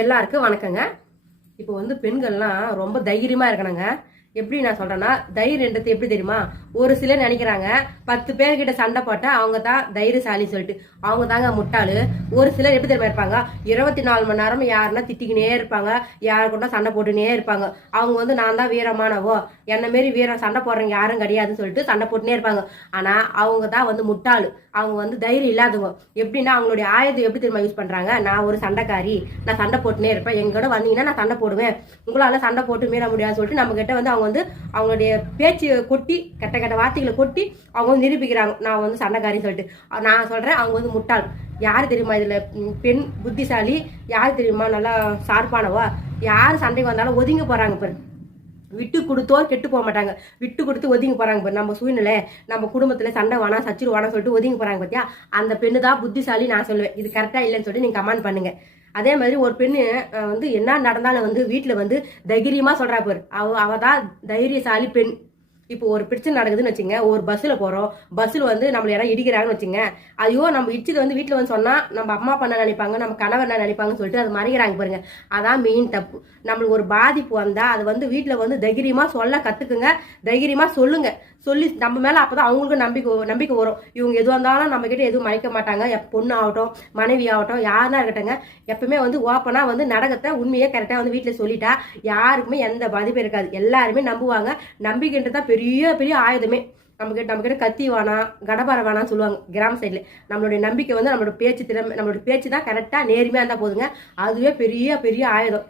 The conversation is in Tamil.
எல்லாருக்கும் வணக்கங்க. இப்போ பெண்கள்லாம் ரொம்ப தைரியமா இருக்கணுங்க. எப்படி நான் சொல்றேன்னா, தைரியன்றது எப்படி தெரியுமா? ஒரு சிலர் நினைக்கிறாங்க 10 பேர்கிட்ட சண்டை போட்டா அவங்க தான் தைரியசாலின்னு சொல்லிட்டு. அவங்க தாங்க முட்டாளு. ஒரு சிலர் எப்படி தெரியுமா இருப்பாங்க, 24 மணி நேரம் யாருன்னா திட்டிக்கினே இருப்பாங்க, யாரு கூட சண்டை போட்டுனே இருப்பாங்க. அவங்க நான் தான் வீரமானவோ, என்ன மாரி வீரம் சண்டை போடுறவங்க யாரும் கிடையாதுன்னு சொல்லிட்டு சண்டை போட்டுனே இருப்பாங்க. ஆனா அவங்க தான் முட்டாளு. அவங்க தைரியம் இல்லாதவங்க. எப்படின்னா அவங்களுடைய ஆயுதம் எப்படி தெரியுமா யூஸ் பண்றாங்க? நான் ஒரு சண்டைக்காரி, நான் சண்டை போட்டுனே இருப்பேன், எங்கூட வந்தீங்கன்னா நான் சண்டை போடுவேன், உங்களால சண்டை போட்டு மீற முடியாதுன்னு சொல்லிட்டு நம்ம கிட்ட அவங்க அவங்களுடைய பேச்சு கொட்டி கெட்ட கெட்ட வார்த்தைகளை கொட்டி அவங்க நிரூபிக்கிறாங்க நான் சண்டைக்காரின்னு சொல்லிட்டு. நான் சொல்றேன் அவங்க முட்டாள். யாரு தெரியுமா இதுல பெண் புத்திசாலி? யாரு தெரியுமா நல்லா ஷார்ப்பானவா? யாரு சண்டைக்கு வந்தாலும் ஒதுங்க போறாங்க பாரு. விட்டு கொடுத்தோர் கெட்டு போக மாட்டாங்க. விட்டு கொடுத்து ஒதுங்கி போறாங்க பாரு. நம்ம சூழ்நிலை, நம்ம குடும்பத்துல சண்டை வேணாம் சச்சிரு வேணாம் சொல்லிட்டு ஒதுங்கி போறாங்க பாத்தியா? அந்த பெண்ணு தான் புத்திசாலி நான் சொல்லுவேன். இது கரெக்டா இல்லைன்னு சொல்லிட்டு நீங்க கமெண்ட் பண்ணுங்க. அதே மாதிரி ஒரு பெண்ணு என்ன நடந்தாலும் வீட்டுல தைரியமா சொல்றா பாரு, அவ தான் தைரியசாலி பெண். இப்போ ஒரு பிரச்சனை நடக்குதுன்னு வச்சுங்க, ஒரு பஸ்ல போறோம், பஸ்ல நம்மள யாராவது இடிக்கிறாங்கன்னு வச்சுங்க, ஐயோ நம்ம இடிச்சது வீட்டுல சொன்னா நம்ம அம்மா பண்ண நினைப்பாங்க, நம்ம கணவர் என்ன நினைப்பாங்கன்னு சொல்லிட்டு அது மறைக்கிறாங்க பாருங்க. அதான் மெயின் தப்பு. நம்மளுக்கு ஒரு பாதிப்பு வந்தா அது வீட்டுல தைரியமா சொல்ல கத்துக்குங்க, தைரியமா சொல்லுங்க. சொல்லி நம்ம மேல அப்பதான் அவங்களுக்கு நம்பிக்கை வரும். இவங்க எதுவாக இருந்தாலும் நம்ம கிட்ட எதுவும் மறைக்க மாட்டாங்க. பொண்ணு ஆகட்டும், மனைவி ஆகட்டும், யாருன்னா இருக்கட்டுங்க, எப்பவுமே ஓப்பனா நடக்கத்தை உண்மையே கரெக்டா வீட்டுல சொல்லிட்டா யாருக்குமே எந்த பாதிப்பும் இருக்காது. எல்லாருமே நம்புவாங்க. நம்பிக்கைன்றதான் பெரிய பெரிய ஆயுதமே. நம்ம கிட்ட கத்தி வேணாம், கடப்பார வேணாம்னு சொல்லுவாங்க கிராம சைட்ல. நம்மளுடைய நம்பிக்கை நம்மளோட பேச்சு திறமை, நம்மளோட பேச்சு தான் கரெக்டா நேர்மையா இருந்தா போதுங்க, அதுவே பெரிய பெரிய ஆயுதம்.